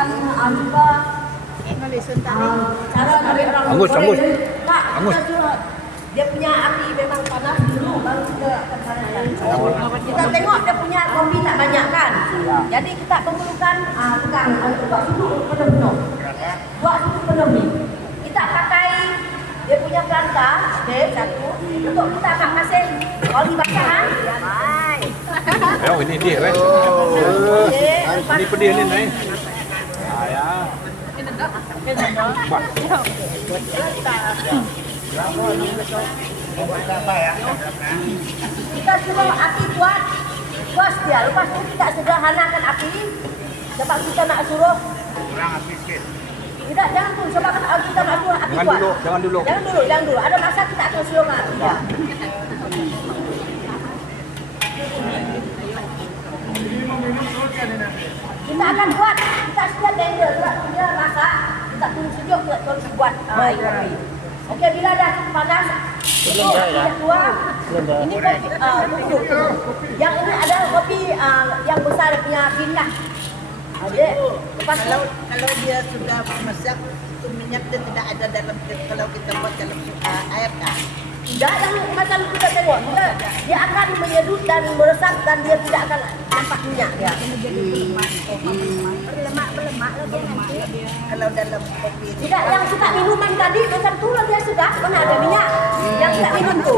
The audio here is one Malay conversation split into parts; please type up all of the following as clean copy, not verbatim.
dan juga cara dari orang Angus. Kak, kita suruh dia punya api memang panas dulu baru kita akan panaskan. Kita tengok dia punya kopi tak banyak kan. Jadi kita perlukan tegang buat dulu penuh. Buat dulu penuh ni. Kita pakai dia punya planta, okey, satu. Untuk kita akan kasih oli basahan. Baik. Oh, ini dia kan. Ini pedih ni naik. Ya. Kita suruh api buat gas dia. Lepas tu kita sederhanakan api. Sebab kita nak suruh kurang api sikit. tidak, jangan tu. Sebab kita nak suruh api kuat. Jangan dulu. Jangan dulu. Ada masa kita akan suruh api dia. Kita akan buat. Kita sedia blender. Sebab dia masak. Kita tunggu sejuk kita terus buat air kopi. Okey, bila dah panas, kita keluar. Ini kopi tunggu. Yang ini adalah kopi yang besar punya pindah. Lepas kalau dia sudah masak, itu minyak dia tidak ada dalam kalau kita buat dalam air kan. tidak yang macam kita tengok, dia akan menyedut dan meresap dan dia tidak akan nampak minyak dia. Berlemak lagi nanti. Kalau dalam kopi itu Tidak, yang suka minuman tadi macam tu lah dia sedap, mana ada minyak. Yang suka minum tu.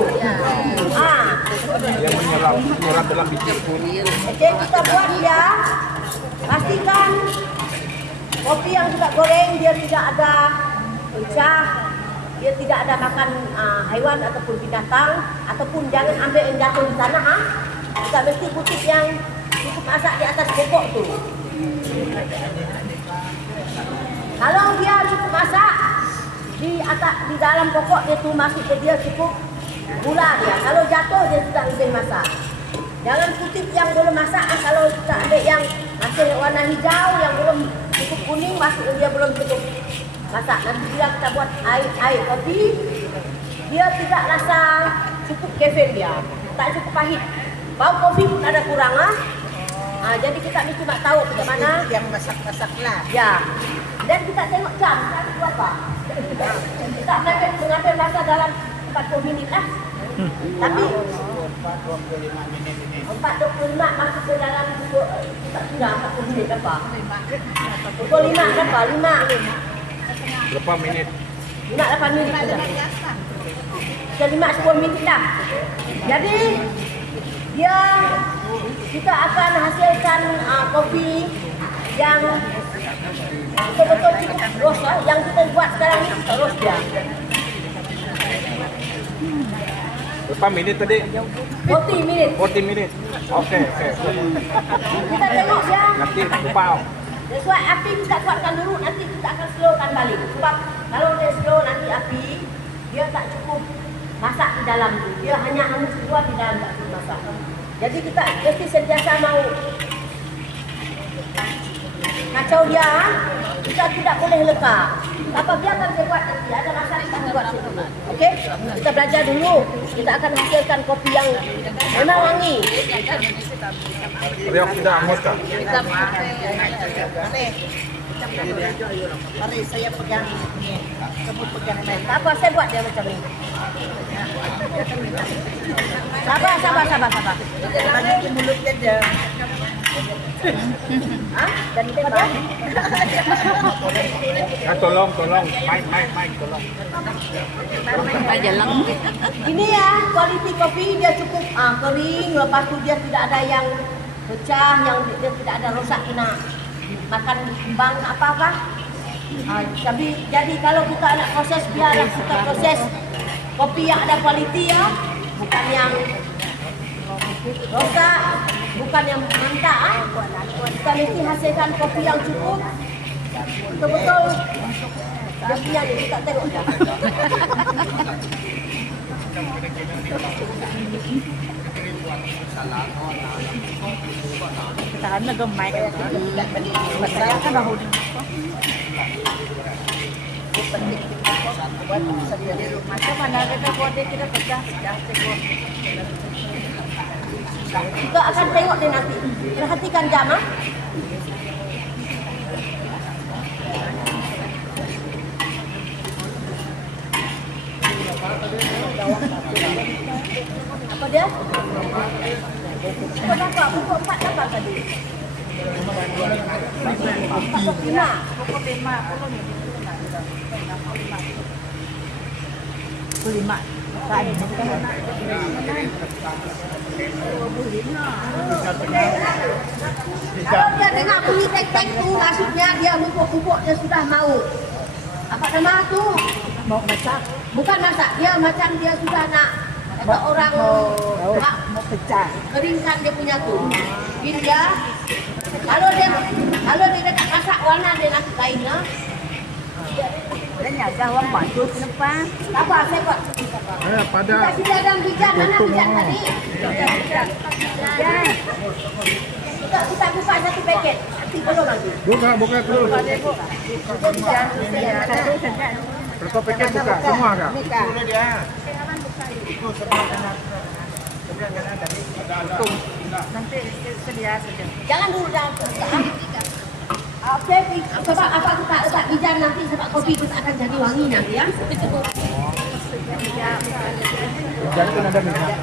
Yang menyerap dalam biji pun. Okey, kita buat dia. Pastikan kopi yang kita goreng dia tidak ada pecah, dia tidak ada makan haiwan ataupun binatang, ataupun jangan ambil yang jatuh di tanah. Kita mesti kutip yang cukup masak di atas pokok tu. Kalau dia cukup masak di dalam pokok dia tu masuk ke dia cukup gula dia. Kalau jatuh dia sudah lebih masak. Jangan kutip yang belum masak. Kalau kita ambil yang masih warna hijau yang belum cukup kuning, masuk dia belum cukup masak. Nanti bila kita buat air kopi, dia tidak rasa cukup kefir dia, tak cukup pahit. Bau kopi pun ada kurang jadi kita mesti nak tahu ke mana yang masak-masak lah. ya. Dan kita tengok jam tadi berapa. Kita mengambil masa dalam 40 minit lah. Tapi 4.25 masuk ke dalam tak sudah 40 minit berapa? Pukul 5 berapa? 5. Berapa minit? 8 minit sudah. Sudah 5-10 minit dah. Jadi dia kita akan hasilkan kopi yang betul-betul cukup roast lah. Yang kita buat sekarang ni kita roast dia. Berapa minit tadi? 40 minit. 40 minit. Okey. Kita tengok dia. Nanti upau. Sesuai api kita kuatkan dulu, nanti kita akan slowkan balik. Sebab kalau dia slow nanti api, dia tak cukup masak di dalam tu. Dia hanya hangus keluar di dalam, tak cukup masak. Jadi kita mesti sentiasa mau kacau dia, kita tidak boleh leka. Apa biarkan dia buat nanti, ada masa kita buat situ. Okey? Kita belajar dulu, kita akan hasilkan kopi yang memang wangi. Riok tidak angus kah? Mari saya pegang ni. Kamu pegang ni. Tak apa, saya buat dia macam ni. Sabar. Bagi ke mulut dia. Dan tembak. Tolong. Mike, tolong. Ini ya, kualiti kopi dia cukup kering, lepas tu dia tidak ada yang pecah, yang dia tidak ada rosak kena makan kembang apa-apa. Tapi jadi kalau kita nak proses, biarlah kita proses kopi yang ada kualiti ya, bukan yang rosak, bukan yang mantap. Kita mesti hasilkan kopi yang cukup, betul-betul. Dia punya ni, kita tengok dah. Tahan na gamay ka. Masaya ka na ho. Macam mana kita buat dia kita pecah. Kita akan tengok dia nanti. Perhatikan jam. dia? Pukul berapa? Pukul 4 berapa tadi? Pukul 5. Pukul 5. Pukul 5. Kan. Kalau dia dengar bunyi tek-tek tu, maksudnya dia pupuk-pupuk dia sudah mau. Apa nama tu? Mau masak. Bukan masak, dia macam dia sudah nak kata orang Mau pecah. keringkan dia punya tu. Dia kalau dia dekat masak warna dia nak lain lah. Dan ada orang bantu kenapa? Tak apa, saya buat. Pada Kita sini ada bijak, mana bijak tadi? Kita buka satu paket. Nanti belum lagi. buka terus. Berapa paket buka semua kak? Nanti sedia saja. Jangan dulu jangan. Okey, sebab apa kita letak bijak nanti sebab kopi kita akan jadi wangi nanti ya. Jangan ada minyak.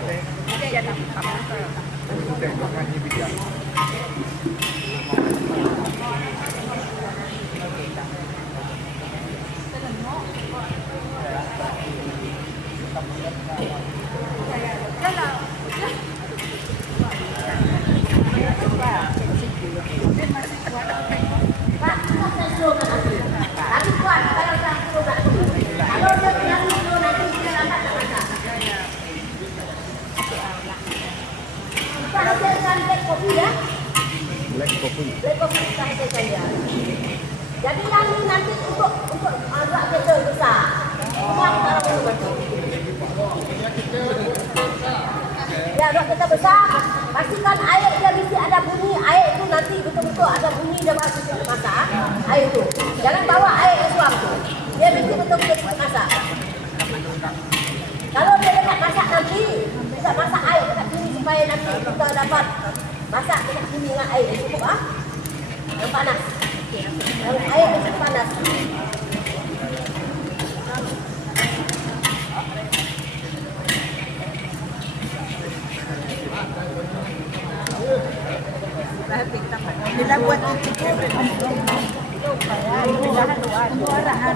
Tapi kuat kalau tak suruh nanti. Kalau dia yang suruh nanti dia lambat tak masak. Kalau dia akan black kopi ya. Black coffee. Black kopi kita hasilkan dia. Jadi yang ini nanti untuk agak kecil besar. Semua kita lakukan betul. Ya, dok kita besar. Pastikan air dia mesti ada bunyi. Air itu nanti betul-betul ada bunyi dia masuk masak. Air itu. Jangan bawa air ke suam tu. Dia mesti betul-betul masak. Kalau dia dekat masak nanti, kita masak air dekat sini supaya nanti kita dapat masak dekat sini dengan air yang cukup ah. Yang panas. Yang air yang panas. Bila buat itu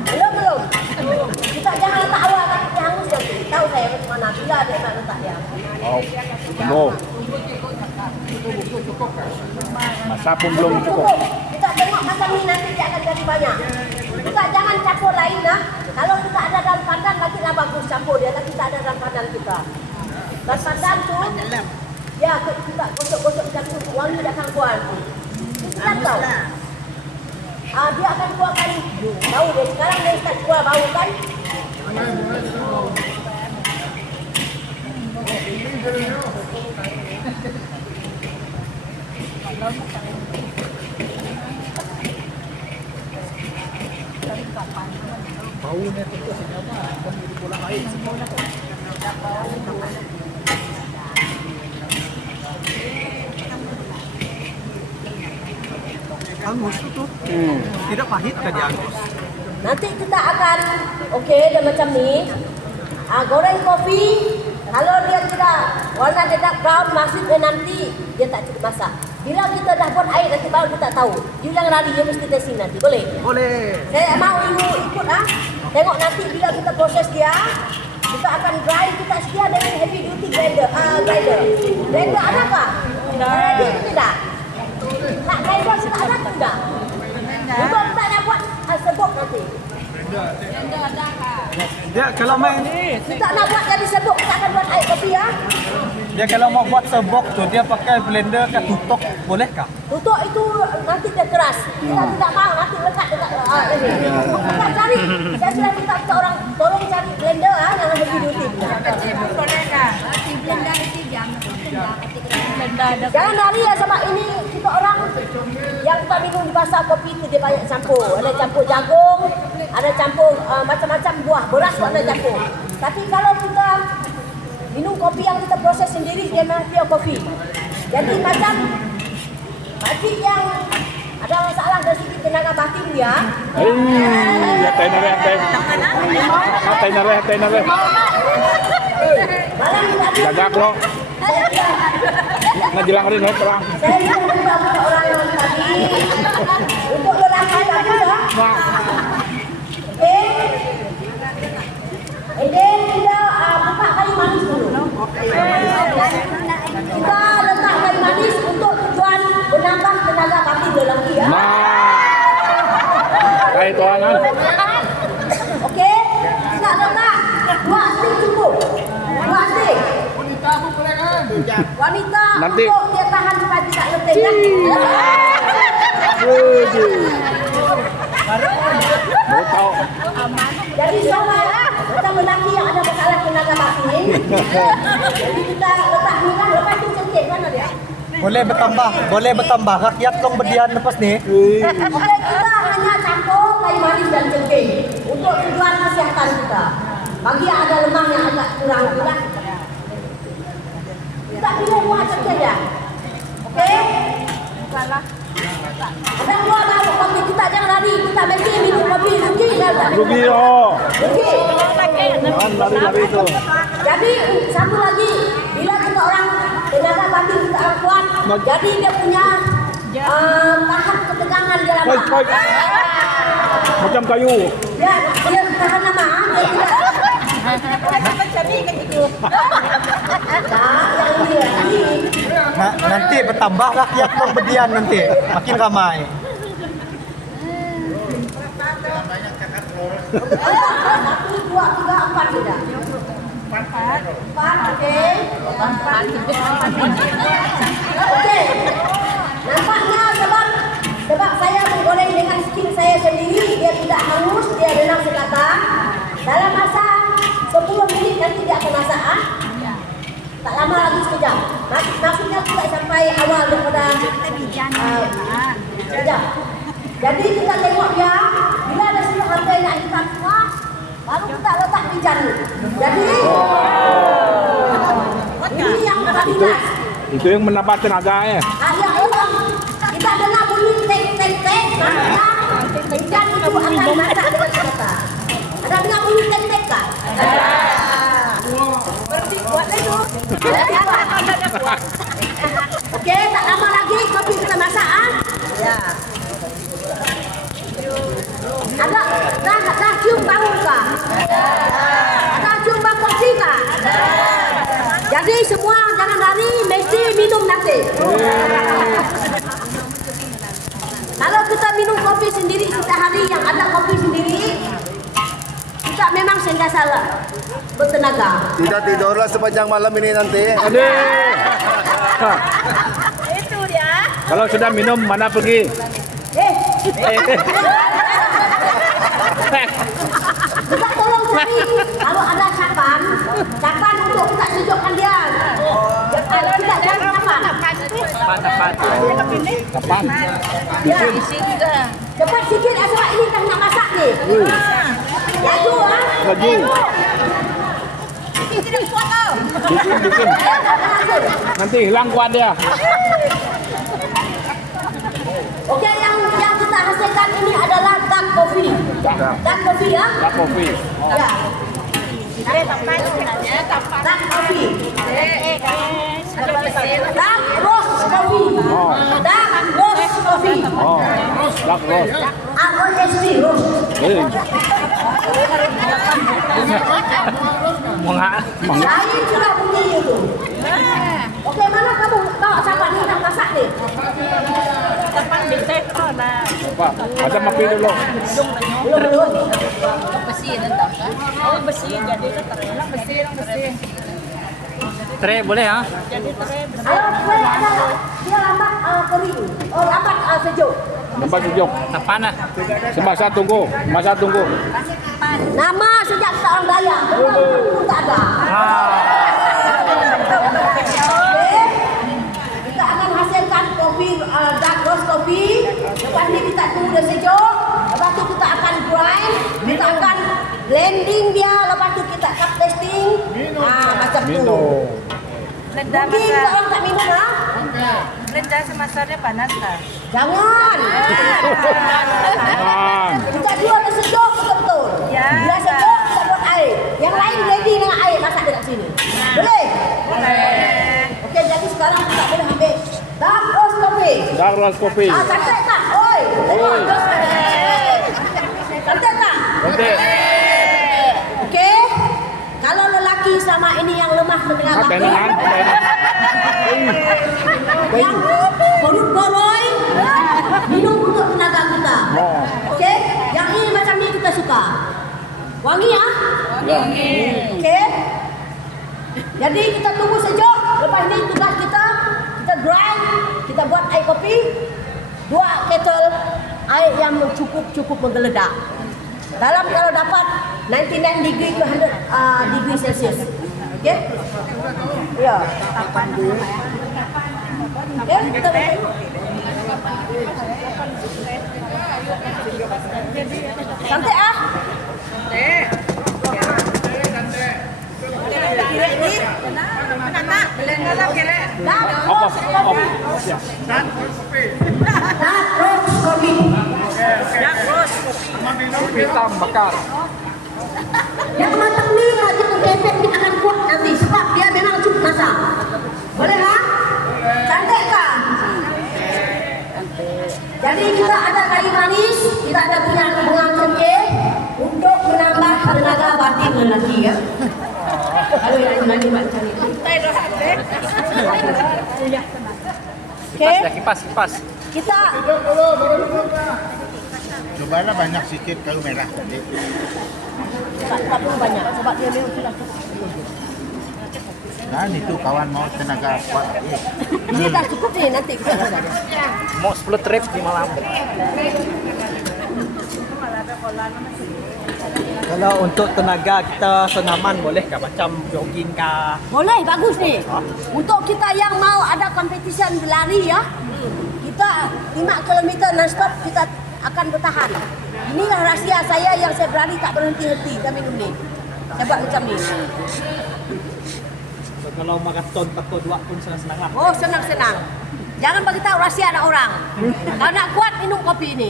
Belum. Kita jangan letak awal tapi dia hangus nanti. Tahu saya macam mana bila dia nak letak dia. Oh, masak pun belum cukup. Kita tengok macam ni nanti dia akan jadi banyak. Kita jangan campur lain lah. Kalau kita ada dalam pandan nanti lah bagus campur dia. Tapi kita ada dalam pandan kita. Dalam pandan tu, ya kita gosok-gosok macam tu. Wangi dia akan keluar. Kita tahu. Dia akan keluarkan bau dia. Sekarang dia start keluar bau kan. Baunya tentu senyapa dan di bola air semua. Angus itu tidak pahit kan dia angus. Nanti kita akan, dia macam ni. Goreng kopi. Kalau dia tidak warna dia dark brown, maksudnya nanti dia tak cukup masak. Bila kita dah buat air nanti baru kita tahu. You jangan lari, dia mesti testing nanti. Boleh? Boleh. Saya mau ibu ikut Tengok nanti bila kita proses dia, kita akan grind, kita sedia dengan heavy duty grinder. Grinder adakah? Ready ke tidak? Nak grinder kita ada ke tidak? Untuk kita nak buat sebok nanti. Dia kalau main Kita nak buat jadi sebok, kita akan buat air kopi ya. dia kalau mau buat sebok tu dia pakai blender ke tutuk boleh kah? Tutuk itu nanti dia keras. Kita tidak mau nanti lekat dekat ini. Kita cari. Saya sudah minta orang tolong cari blender yang heavy duty. Jangan lari ya sama ini. Kita orang yang kita minum di pasar kopi itu dia banyak campur. Ada campur jagung, ada campur macam-macam buah, beras pun ada campur. Tapi kalau kita minum kopi yang kita proses sendiri, dia memang pure kopi. Jadi macam pakcik yang ada masalah dari segi tenaga batin dia. Hatai nareh. Malam tadi Jaga bro. Ngejelang rin perang. Saya sudah beritahu orang yang tadi untuk lelaki tadi ya. Oke. Ini kita buka kayu manis dulu. Kita letak kayu manis untuk tujuan menambah tenaga batin lelaki ya. Kayak itu anak. Oke. Kita letak 2 stick cukup. 2 stick. Wanita Nanti. untuk dia tahan supaya tidak letih ya. Mau tahu. Jadi soal kita lelaki yang ada masalah tenaga batin. Jadi kita letak ni kan lepas tu cengkeh mana dia? Boleh bertambah. Rakyat long berdian lepas ni. Okey, kita hanya campur kayu manis dan cengkeh untuk tujuan kesihatan kita. Bagi yang ada lemah yang agak kurang juga. Kita pilih buah cengkeh ya. Okey? Ada buah baru kopi kita jangan lari. Kita mesti minum kopi rugi lah. Rugi oh. Rugi. Jangan lari-lari itu. Jadi satu lagi, bila kita orang tenaga batin kita orang kuat, jadi dia punya tahan ketegangan di dalam. Baik. Macam kayu. Ya, dia tahan nama. Dia tidak. Nah, yang ini. Nanti bertambah rakyat long berdian nanti. Makin ramai. Satu, dua, tiga, empat tidak. Empat, okey. Okey. Nampaknya sebab saya menggoreng dengan skin saya sendiri, dia tidak hangus, dia renang sekatang. Dalam masa 10 minit nanti dia akan masak. Tak lama lagi sekejap. Maksudnya tidak sampai awal daripada sekejap. Jadi kita tengok dia, bila ada sudah harga nak hitam semua, baru kita letak pijan. Jadi ini yang berhati-hati. Itu yang menambah tenaga ya. Ada orang kita dengar bunyi tek, maka pijan itu akan masak dengan kita. Ada dengar bunyi tek kan? Berarti buat itu. Okey, tak lama lagi kopi kita masak Ya. Ada cium bau kah? Ada cium bau kopi kah? Jadi semua jangan lari, mesti minum nanti. Kalau kita minum kopi sendiri setiap hari yang ada kopi sendiri, kita memang sentiasa bertenaga. Tidak tidurlah sepanjang malam ini nanti. Itu dia. Kalau sudah minum mana pergi? Kita tolong cari kalau ada capan untuk kita sejukkan dia. Kita jangan capan. Kapan? Cepat sikit asal ini kan nak masak ni. Laju Laju. Bikin. Nanti hilang kuat dia. Okey, yang kita hasilkan ini adalah dark coffee. Dark coffee ya? Tak kopi. Ya. Dark coffee. Dark roast coffee. Dark roast coffee. Oh, black rose. R-O-S-T roast. Mengak. Lain juga bunyi itu. Okey, mana kamu bawa capan ni nak masak ni? Apa? Macam api dulu. Belum. Tray boleh ha? Kalau saya ada dia lambat kering. Oh, lambat sejuk. Nampak sejuk. Tapan lah. Semasa tunggu. Nama sejak kita orang Dayak. Belum tak ada. Okey. Kita akan hasilkan kopi dark roast kopi. Lepas ni kita tunggu dia sejuk. Lepas tu kita akan grind. Kita akan blending dia. Lepas tu kita cup tasting. Macam tu. Minum. Mungkin kita orang tak minum lah. Rendah semasarnya panas tak? Jangan. Kita jual dia sejuk betul-betul. Ya. Bila sejuk kita buat air. Yang lain ready dengan air masak dekat sini. Boleh? Boleh. Natural kopi. Cantik tak? Oi. Cantik tak? Cantik. Okey. Kalau lelaki sama ini yang lemah setengah Apa laki. Yang boroi minum untuk tenaga kita. Okey? Yang ini macam ni kita suka. Wangi ya? Wangi. Okey? Jadi kita tunggu sejuk. Lepas ini tugas kita grind, kita buat air kopi, 2 kettle air yang cukup menggeledak. Dalam kalau dapat 99 degree ke 100 degree Celsius. Okey? Ya. Okey, kita buat. Cantik ah? Hitam bakar. Yang matang ni kita efek kita akan kuat nanti sebab dia memang cukup masak. Boleh ha? Cantik tak? Jadi kita ada kayu manis, kita ada punya bunga cengkeh untuk menambah tenaga batin lelaki ya. Kalau yang mandi macam ni. Okey. Kipas. Kita Cobalah banyak sikit kayu merah tadi. tak perlu banyak sebab dia memang sudah cukup. Dan itu kawan mau tenaga kuat. Ini dah cukup ni nanti kita rasa. Mau 10 trip di malam. Kalau untuk tenaga kita senaman boleh kah? Macam jogging kah? Boleh, bagus ni. Untuk kita yang mau ada competition berlari ya. Kita 5 km non-stop kita akan bertahan. Inilah rahsia saya yang saya berlari tak berhenti-henti saya minum ni. Saya buat macam ni. So, kalau maraton atau 2 pun senang-senang lah. Oh, senang-senang. Jangan bagi tahu rahsia anak orang. Kalau nak kuat minum kopi ni.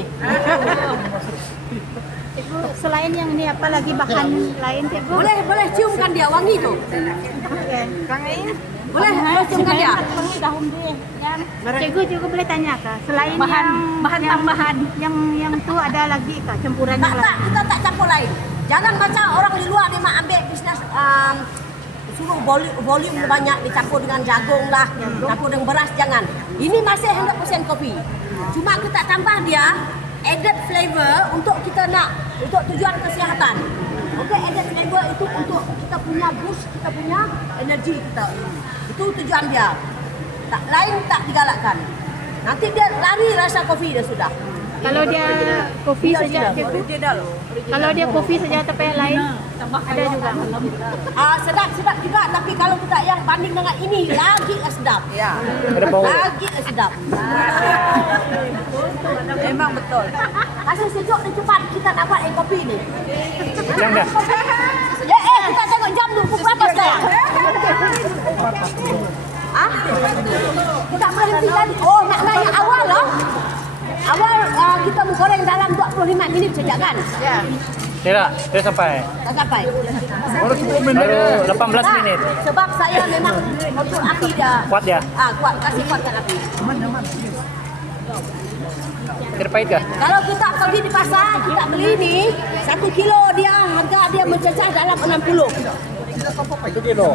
Cikgu, selain yang ini apa lagi bahan lain cikgu? Boleh ciumkan dia wangi tu. Boleh ciumkan dia. Daun dia. Cikgu boleh tanya kah? Selain Bahan yang tambahan. yang tu ada lagi kah campuran yang lain? Kita tak campur lain. Jangan macam orang di luar dia mak ambil bisnes suruh volume banyak dicampur dengan jagung lah, campur dengan beras, jangan. Ini masih 100% kopi. Cuma kita tambah dia added flavor untuk kita nak untuk tujuan kesihatan. Okey, added flavor itu untuk kita punya boost, kita punya energi kita. Itu tujuan dia. Tak lain tak digalakkan. Nanti dia lari rasa kopi dia sudah. Kalau dia kopi saja cikgu. Kalau dia kopi saja tapi yang lain ada juga. Sedap juga, tapi kalau kita yang banding dengan ini lagi sedap. Ya. Lagi sedap. Memang betul. Hasil sejuk dan cepat kita dapat kopi ni. Jam dah. Kita tengok jam dulu pukul berapa sekarang? Kita berhenti tadi. Oh, nak naik awal lah. Awal kita menggoreng dalam 25 minit saja kan? Ya. Tidak sampai. Tak sampai. Baru 10 minit. Baru 18 menit. Sebab saya memang kontrol api dia. Kuat ya? Kuat, kasih kuatkan api. Kira pahit kah? Kalau kita pergi di pasar, kita beli ni 1 kilo dia harga dia mencecah dalam 60. 1 kilo.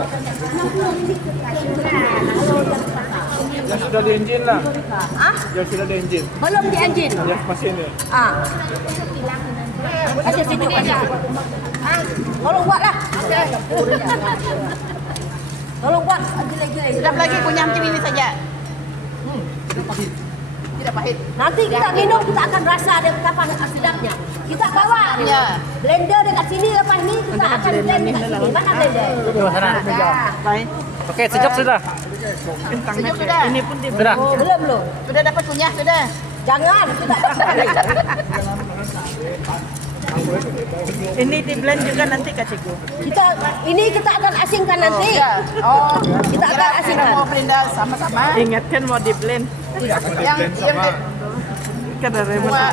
Yang sudah di engine lah. Yang sudah di engine. Belum di engine. Yang mesin ni. Masih sejuk aja. Tolong buatlah. Tolong buat gila-gila. Sedap lagi punya macam ini saja. Tidak pahit. Nanti kita minum kita akan rasa ada betapa sedapnya. Kita bawa blender dekat sini lepas ni kita akan blend dekat sini. Mana blender? Di sana. Oke, sejak sudah. Sejuk sudah. Ini pun Sudah. Oh, belum. sudah dapat kunyah sudah. Jangan kita Ini di blend juga nanti Kak Cikgu. kita akan asingkan nanti. Kita akan asingkan. Mau blender sama-sama. Ingatkan mau di blend. Yang Kan ada semua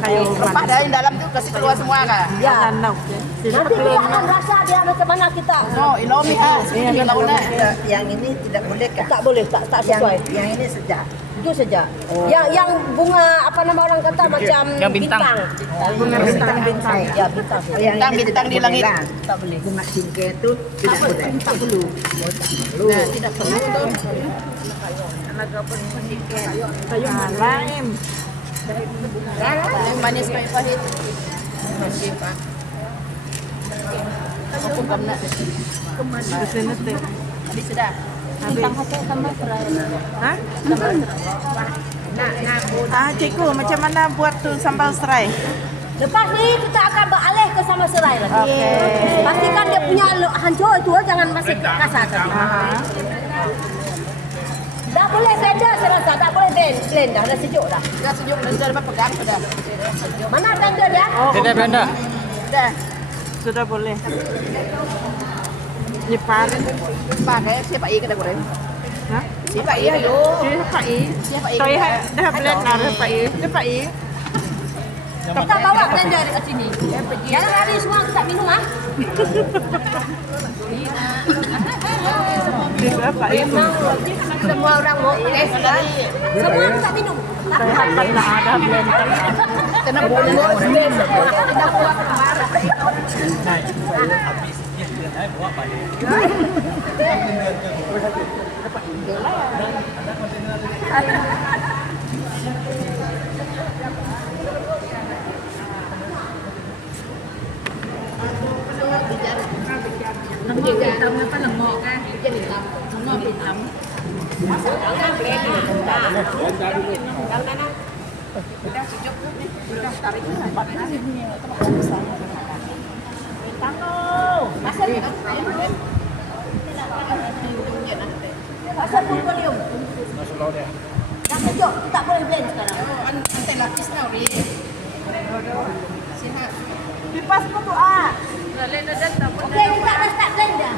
kayu rempah dari dalam tu kasih keluar semua kan. Ya. nanau. Nanti dia akan rasa dia macam mana kita. No, ilomi ha. Seperti launa. Yang ini tidak boleh kah? Tak boleh, tak sesuai. Yang ini sejak. Itu saja. Yang bunga apa nama orang kata macam yang bintang. Bunga bintang. Ya, bintang. Bintang di langit. Tak boleh. Bunga cingkeh itu tidak boleh. Tak perlu. Nah, tidak perlu tuh. Lain. Yang manis kayak pahit. Masih Pak. Aku gamna. Kasi nete. Habis sudah. Hah? Cikgu, macam mana buat tu sambal serai? Lepas ni kita akan beralih ke sama serai lagi. Okey. Pastikan dia punya hancur itu jangan masih kasar tadi. Tak boleh blender saya rasa, tak boleh blend dah, dah sejuk dah. Sudah sejuk dan sudah dapat pegang sudah. Mana blender dia? Tidak benda. Sudah. Sudah boleh. Nyepar. Pakai siapa i kita goreng. Hah? Siapa i ayo. Siapa i? Siapa i? Saya dah blend dah siapa i? Siapa i? Kita bawa blender ke sini. Jangan hari semua tak minum ah. Siapa i? Semua orang mau test sekali. Semua tak minum. Saya akan lah ada blend. Kena boleh. Tidak kuat marah. Pasal plutonium. Dah sejuk, tak boleh blend sekarang. Antai lapis now ri. Sihat. Kipas pun tu ah. Okey, kita dah start blend dah.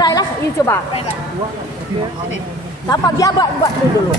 Try lah, you coba. Tak apa, biar buat dulu.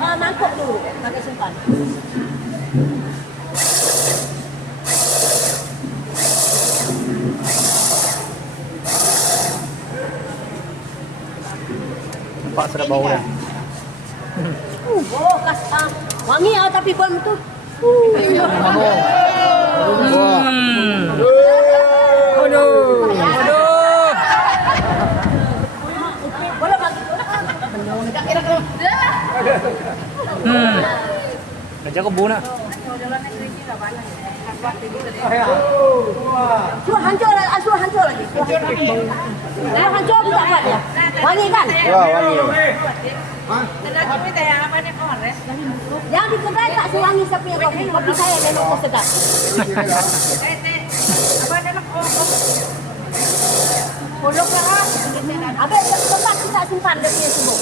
Ambil mangkuk dulu, pakai simpan. Nampak sedap bau dah. Oh, wangi ah tapi bom tu. Boleh bagi tu. Kerja kebun nak. Suruh hancur lagi, suruh hancur lagi. Suruh hancur juga kan ya. Wangi kan? Wah, wangi. Yang di kedai tak sewangi saya punya kopi. Kopi saya memang sedap. Kodok lah. Habis tempat kita simpan dia punya semua.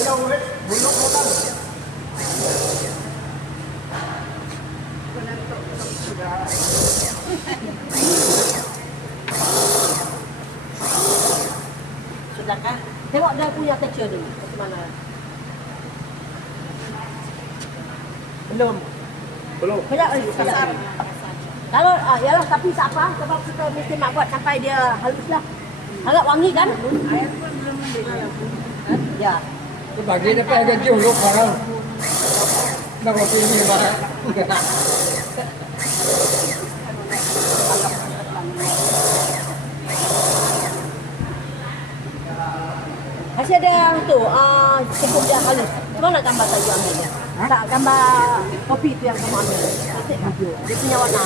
Sudahkah? Tengok dia punya tekstur dulu. Macam mana? Belum. Kejap lagi. Kalau yalah tapi tak apa sebab kita mesti nak buat sampai dia halus lah. Agak wangi kan? Ya. Bagi dia pakai gaji untuk barang. Nak kopi ini barang. Masih ada yang tu, sebut dia halus. Cuma nak gambar saja ambilnya. Tak gambar kopi tu yang kamu ambil. Nanti video. Dia punya warna.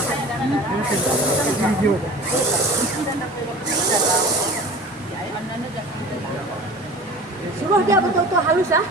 Suruh dia betul-betul halus ah.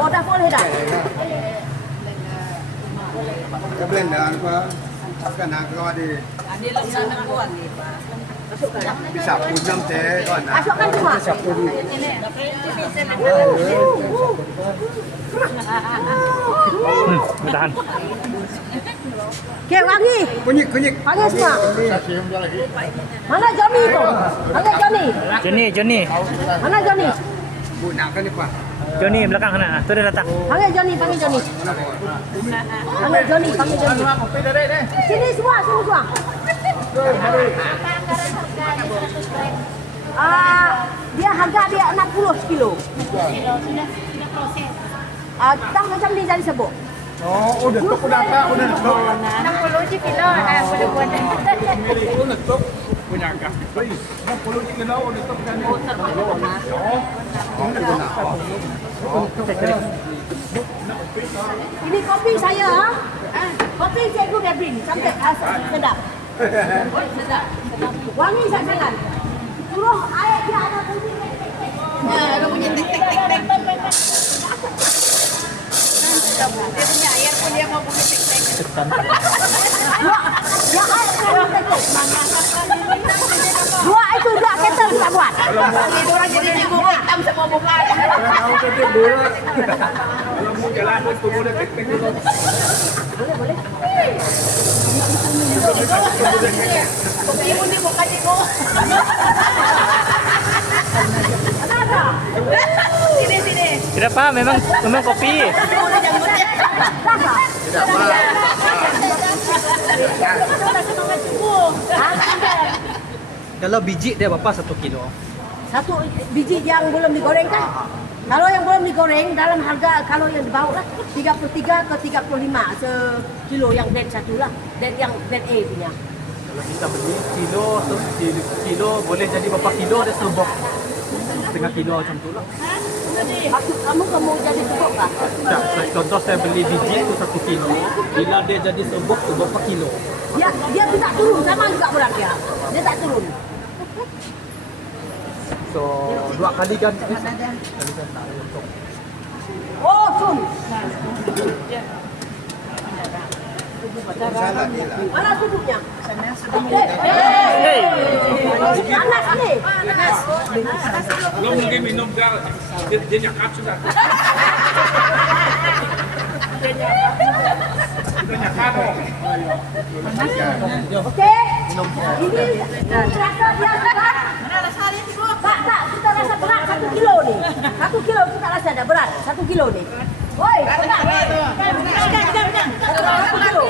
Oh dah boleh dah. Kita blender apa? Akan nak kau ada. Bisa pujam teh kan. Masukkan semua. Tahan. Okey, wangi. Kunyit. Panggil semua. Saya cium dia lagi. Mana Johnny tu? Panggil Johnny. Johnny. Mana Johnny? Bu nak kan ni pak. Johnny belakang sana. Tu dia datang. Panggil Johnny. Panggil Johnny. Sini semua. Dia harga dia 60 kilo. Dah macam ni jadi sebut. Oh, udah tok udah tak, udah tok. 60 je kilo dah boleh buat. Udah tok punya gas. 60 kilo udah tok kan. Ini kopi saya. Kopi Cikgu Gabrin. Sampai sedap. Sedap. Wangi sangat. Suruh air dia ada bunyi. Ada bunyi tik tik tik tik. Dia punya air pun dia mau bunyi tik tik. Ya air dua itu dua kettle kita buat. Itu orang jadi cikgu hitam semua muka. Tahu tu bola. Kalau mau jalan tu boleh tek dulu. Boleh. Kopi pun di muka cikgu. Sini. Tidak apa, memang kopi. Tidak apa. Kalau biji dia berapa 1 kilo? Satu biji yang belum digoreng kan? Kalau yang belum digoreng dalam harga kalau yang dibawa lah 33 ke 35 sekilo yang grade satu lah. Dan yang grade A punya. Kalau kita beli kilo boleh jadi berapa kilo dia sebok. Setengah kilo macam tu lah. Maksud kamu jadi sebut kah? Contoh saya beli biji itu 1 kilo. Bila dia jadi sebok tu berapa kilo? Dia tidak turun sama juga berat dia. Dia tak turun. So 2 kali kan? Oh, turun. Mana sudutnya? Panas ni. Lo mungkin minum dia nyakap sudah. Sudah nyakap. Okey. Ini rasa dia berat. Mana rasa dia tu? Tak, kita rasa berat 1 kilo ni. 1 kilo kita rasa dah berat 1 kilo ni. Woi, berat. Jangan. 1 kilo.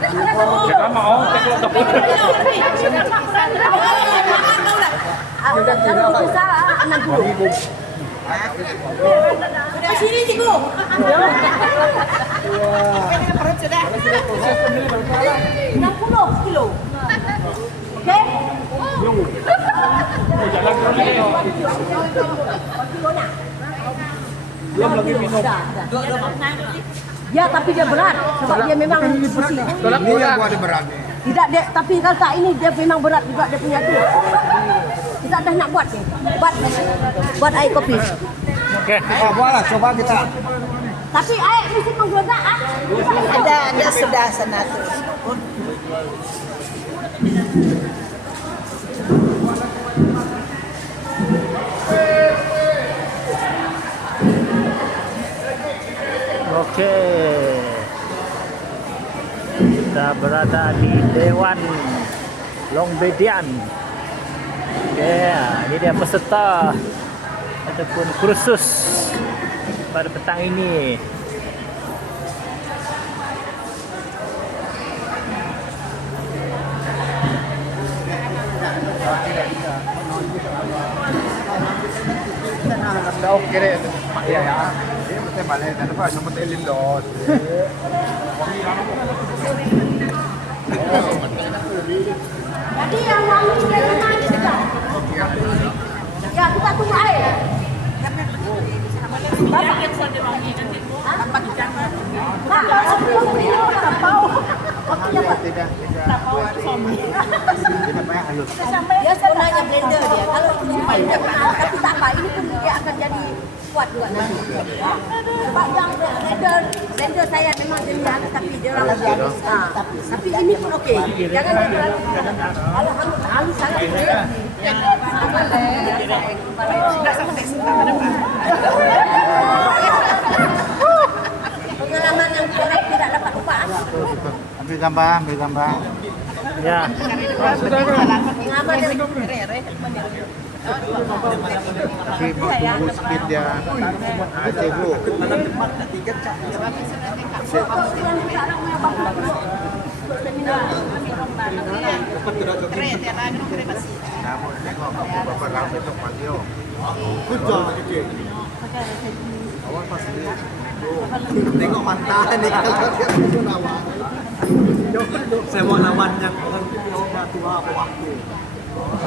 Kita mau teklo tapi. Kalau bisa 60. Sini cikgu. Perut sudah. 60 kilo. Okey? Belum lagi minum. Ya, tapi dia berat sebab dia memang pusing. Ini yang buat dia berat. Tidak dia, tapi kalau tak ini dia memang berat juga dia punya tu. Kita dah nak buat ni. Buat air kopi. Okey. Buatlah, coba kita. Tapi air mesti menggeledak ah. Ada sudah sana tu. Oke. Kita berada di Dewan Longbedian. Oke, ini dia peserta ataupun kursus pada petang ini. Iya ya. Ini mesti balik dan apa semut elim dos. Jadi yang wangi dari mana kita? Ya kita tunggu air. Bapak yang sudah wangi nanti. Bapak kita. Dia sebenarnya blender dia. Kalau ini blender, tapi tak apa. Ini pun dia akan jadi kuat juga nanti. Sebab yang blender saya memang jenis halus tapi dia orang lebih halus. Tapi ini pun okey. Jangan terlalu kalau halus sangat. Pengalaman yang tidak dapat lupa. Ambil gambar. Ya. Pengalaman yang Tapi mau tunggu sedikit dia. Dulu. Namun tengok beberapa lama itu patio. Kujang kecil. Awal pasti tengok mata nih kalau dia mau lawan. Saya mau lawan yang orang pulau batu apa waktu.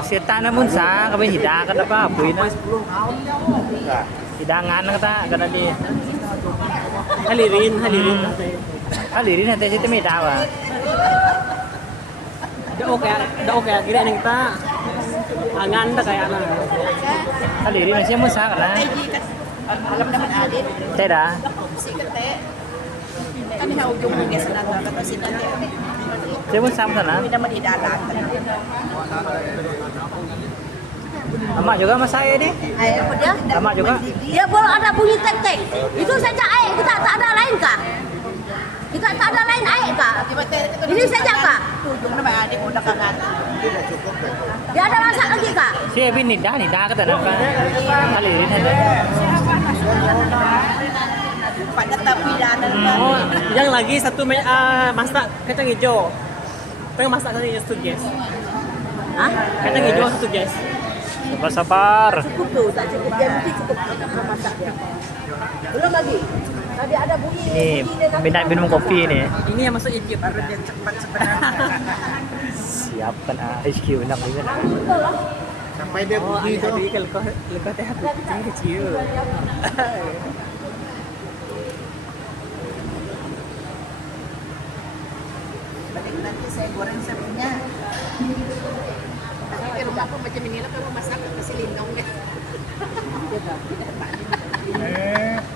Setan namun sa kami hidangan kata apa apuy na. Hidangan kata kata di. Halirin. Halirin nanti situ may dawa. Daw kaya kira nang ta. Angan ta kaya na. Halirin na siya mo sa kana. Alam naman adit. Teda. Sikat kami na ujung mga sa nato kata sila. Siya mo sa sana. Kami naman idalan. Ama juga mas saya nih. Air apa dia? Sama juga. Dia boleh ada bunyi tek-tek. Itu saja air. Kita tak ada lain kah? Kita tak ada lain air kah? Ini saja kah? Ujung naman adit udah kangen. Dia ada masak lagi kah? Siya bin nida kata napa. Halirin na. Pada tapi danan. Oh, yang lagi satu masak kacang hijau. Tengah masak kacang hijau satu guys. Hah? Kacang hijau satu guys. Sabar. Cukup tu, tak cukup. Dia mesti cukup untuk masak dia. Belum lagi. Tadi ada bunyi. Ini minum kopi nih. Ini yang masuk ikut. Dia cepat sebenarnya. Siapkan ice cube nak ini. Sampai dia Oh, bunyi tu. adik kalau kau teh kecil. Balik nanti saya goreng sapinya. Tapi rumah aku macam ini lah kalau masak kasih lindung ya.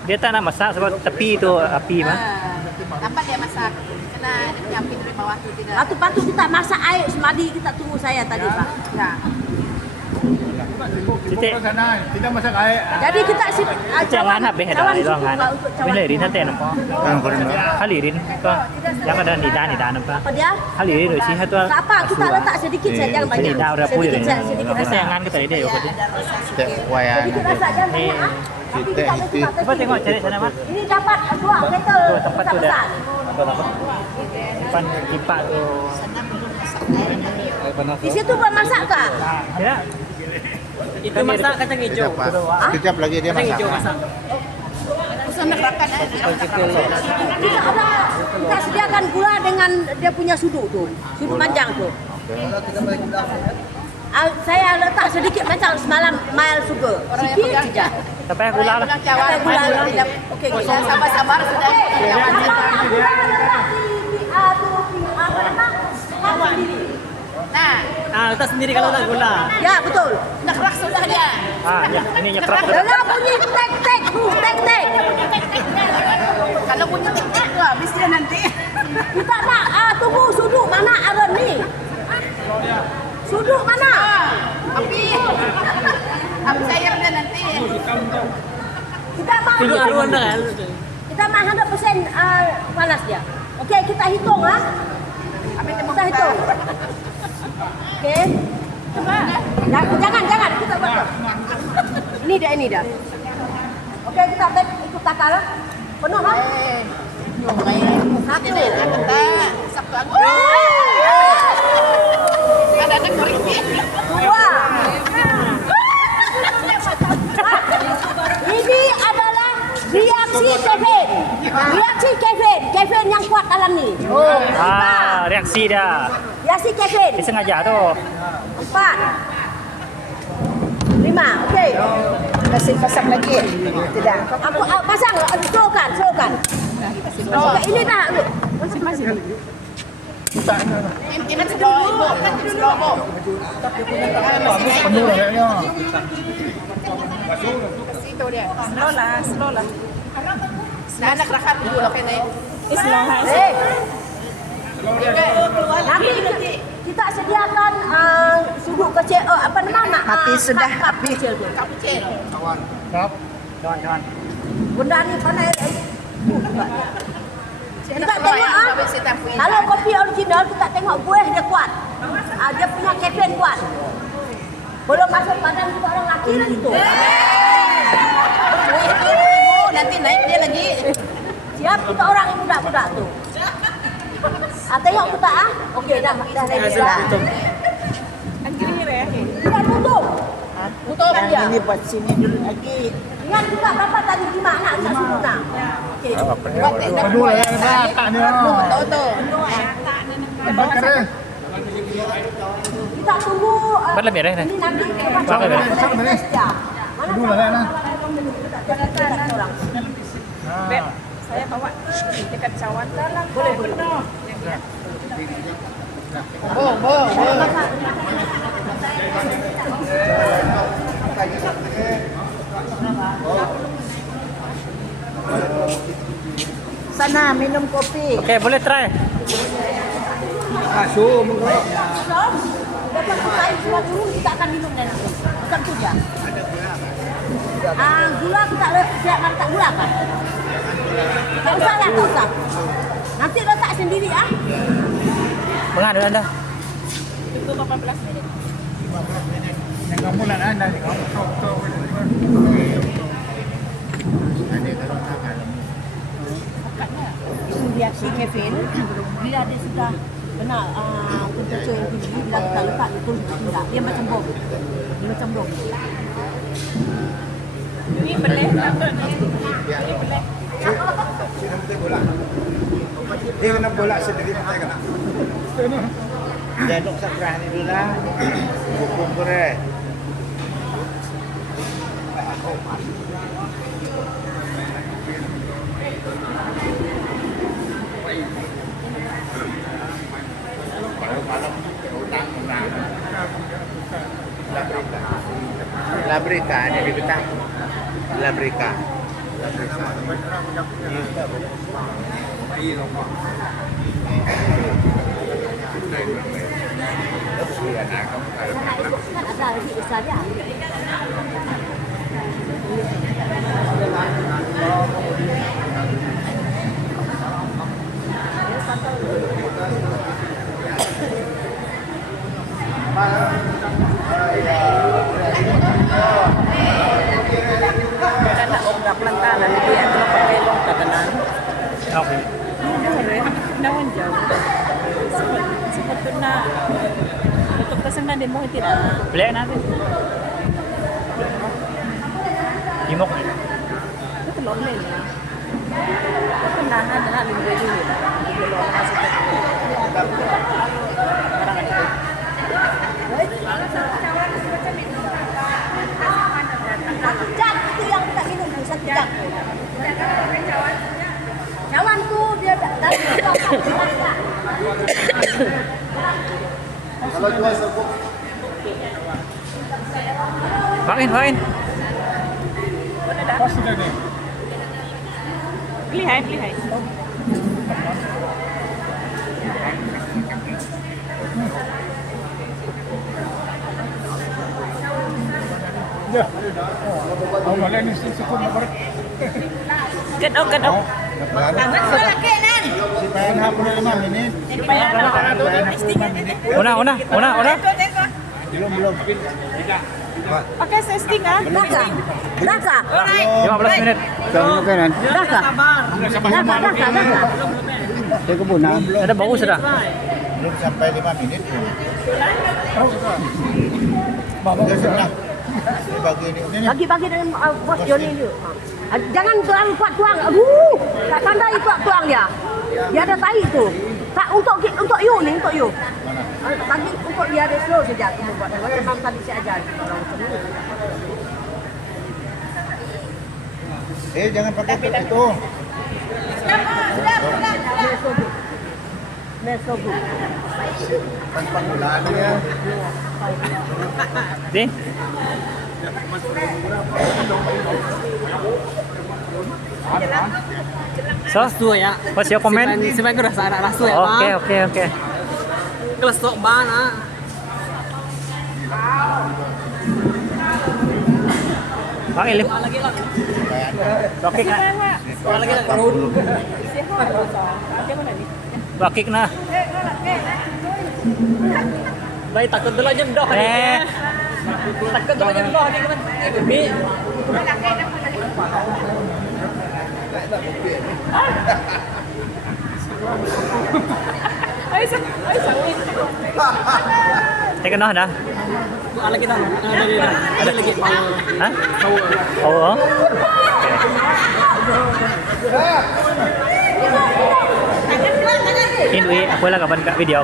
Dia tak nak masak sebab tepi tu api mah. Tampak dia masak. Kena nyamping dari bawah tu tidak. Patut kita masak air semadi kita tunggu saya tadi Pak. Ya. Titik. Kita masak air. Jadi kita Jangan habis ada ruangan. Halirin nanti nampak. Kan goreng dah. Halirin tu. Yang ada nida nampak. apa dia? Halirin tu sih tu. Tak apa, kita letak sedikit saja jangan banyak. Nida udah puy dah. Sedikit Kita saja. jangan kita dia ikut dia. Setiap wayang. Sedikit saja jangan banyak. ah. Tapi Kita kita itu. letak Coba tengok cari sana mah. Ini dapat 2 meter Tu tempat tu dah. besar. Depan kipak tu. Di situ buat masak kah? Ya. Itu masak kacang hijau. Sekejap lagi dia Kacang masak. hijau masak. Usah nerakan Kita sediakan gula dengan dia punya sudu tu. Sudu panjang tu. Saya letak sedikit macam semalam mild sugar. Sikit saja. Tapi gula lah. Pakai gula tidak. Okey, kita sabar-sabar sudah. Nah, Letak sendiri kalau tak gula. Ya, betul. ngerak sudah dia. Ya, ini nyekrok. Dengar bunyi tek-tek, tek-tek. Kalau punya teknik lah, habis dia nanti. Kita nak tunggu sudut mana Aaron ni? Sudut mana? Api. Api saya dia nanti. Kita mau Itu aruan dah kan. Pertama 100% panas dia. Okey, kita hitung ah. Kita hitung. Okey. Jangan kita buat. Ini dah. Okey, kita ikut takar. Penuh ah. Satu. Dua. Ini adalah reaksi Kevin. Reaksi Kevin yang kuat dalam ni. Reaksi dah. Reaksi Kevin. Dia sengaja tu. 4. 5. Okey. Kasih pasang lagi. Tidak. Aku pasang, slowkan. Okey, ini dah. Masing-masing. Kan slow, Bo. Penuh kayaknya. Situ dia. Slow lah. Anak rakat dulu lah kena. Slow ha. Nanti kita sediakan sudut kecil apa nama? Mati sudah api kecil tu. Kecil. Kawan. Benda ni pandai. Kita tengok kalau kopi original kita tengok buah dia kuat. Dia punya kafein kuat. Belum masuk badan kita orang laki gitu. Nanti naik dia lagi. Siap kita orang yang budak-budak tu. Tengok kita Okey dah naik dah. Tidak tutup. Tutup dia. Ini buat sini dulu lagi. Ingat kita berapa tadi 5 anak tak suruh nak. Okey. Penuh lah yang taknya. Betul. Bakar. Kita tunggu Buat lebih dah. ini nanti Buat lebih. Penuh lah yang orang. Beb, saya bawa dekat cawan lah. Boleh. Sana minum kopi. Okey, boleh try. Lepas kita gula turun kita akan minum dan bukan puja. Gula kita letak gula kan? Tak usah. Nanti letak sendiri Mengadu anda. Tunggu 18 minit. Yang kamu nak anda ni kamu tok. Itu reaksi Kevin. Bila dia sudah kena temperature yang tinggi, bila kita letak itu tidak. Dia macam bom. Ini boleh. Dia kena bola sendiri nanti kena. Jaduk sakrah ni dulu lah. Hukum kore. La Brica, ada di betah. La Brica. Kan ada lagi usaha dia. Karena orang plantanan dia kalau pakai long tatanan. Okey. Nawan jauh. Sebetulnya untuk kesenangan demo tidak. Boleh nanti. Timok. Itu lonely ya. Itu nahan dengan lingkungan ini. Belum masuk ke barang itu. Satu jam itu yang kita minum tu, 1 jam. Cawan tu dia dari Kalau jual sebut Fain. pas sudah ni. Lihai. Dia Kedok. Tangan sa laki nan. Sipayan hapon na 5 minit. Una. Belum. Pakai sesting ah. Daka. 15 menit. Daka. Ada bau sudah. Belum sampai 5 menit pun. Dia senang. Ini bagi ini. Bagi-bagi dengan bos Joni itu. Jangan terlalu kuat tuang. Aduh, tak pandai kuat tuang dia. Dia ada tai itu. Tak untuk you ni, untuk you. Bagi untuk dia ada slow saja kamu buat. Memang tadi saya ajar orang macam ni. Jangan pakai itu. Mesogu. Tanpa gula dia. Di. So, Rasu ya. what's your comment? Sebab aku rasa ada rasu ya. Oke. Kelesok ban ah. Bang Elif. Lagi lah. Bakik na. Lagi lah. Road. Bakik na. Baik takut dulu aja doh. Takut dulu aja doh ni kan. Bi. Teka na dah. Lagi dah. Ada lagi power. Hah? Oh. Ini aku lah kapan kak video.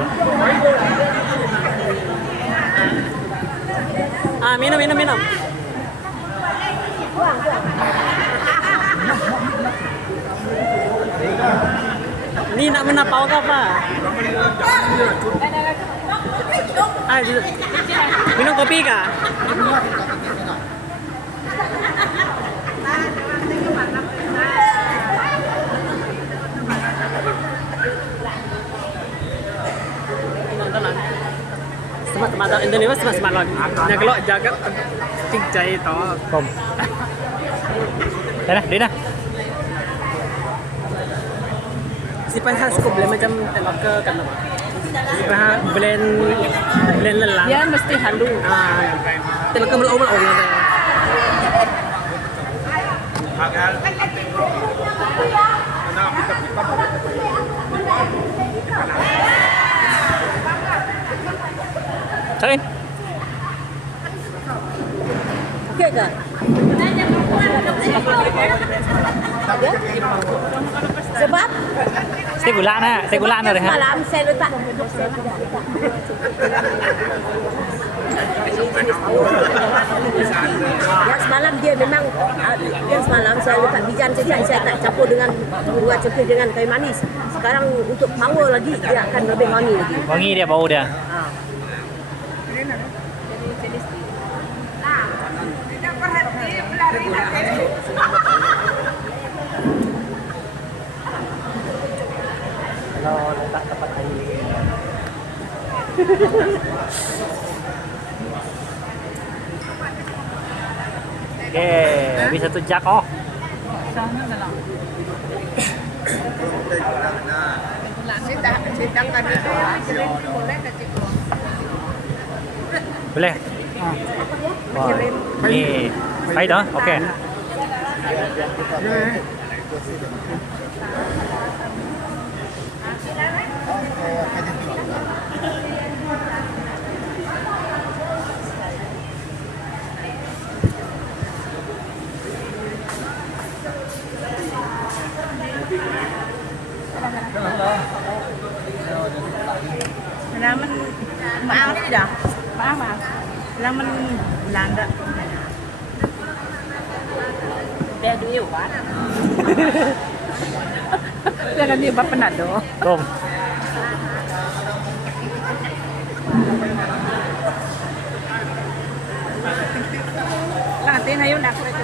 Ah, minum. Ni nak menapau ke apa? Ah, minum kopi kah? Semat Indonesia semat lagi. Yang kalau jaga cincai to. Kom. Dah, Dina. Si pasal suka blend macam telok ke kan apa? Si pasal blend lelang. Dia mesti halus. Telok ke belum orang tu. Cari. Okey ke? Sebab Saya gula na dah. malam saya letak. Yang semalam dia memang yang semalam saya letak bijan saja, saya tak campur dengan buat cekik dengan kayu manis. Sekarang untuk power lagi dia akan lebih wangi lagi. Wangi dia, bau dia. Kalau letak tempat air. Oke, bisa tuh jak oh. Boleh. Wah. Ini, baik dah. Oke. Naman maaf dah. Maaf. Naman Belanda. Dia duit kan. Jangan dia bapak nado. Kom. Lah, tin hayo nak ko ito.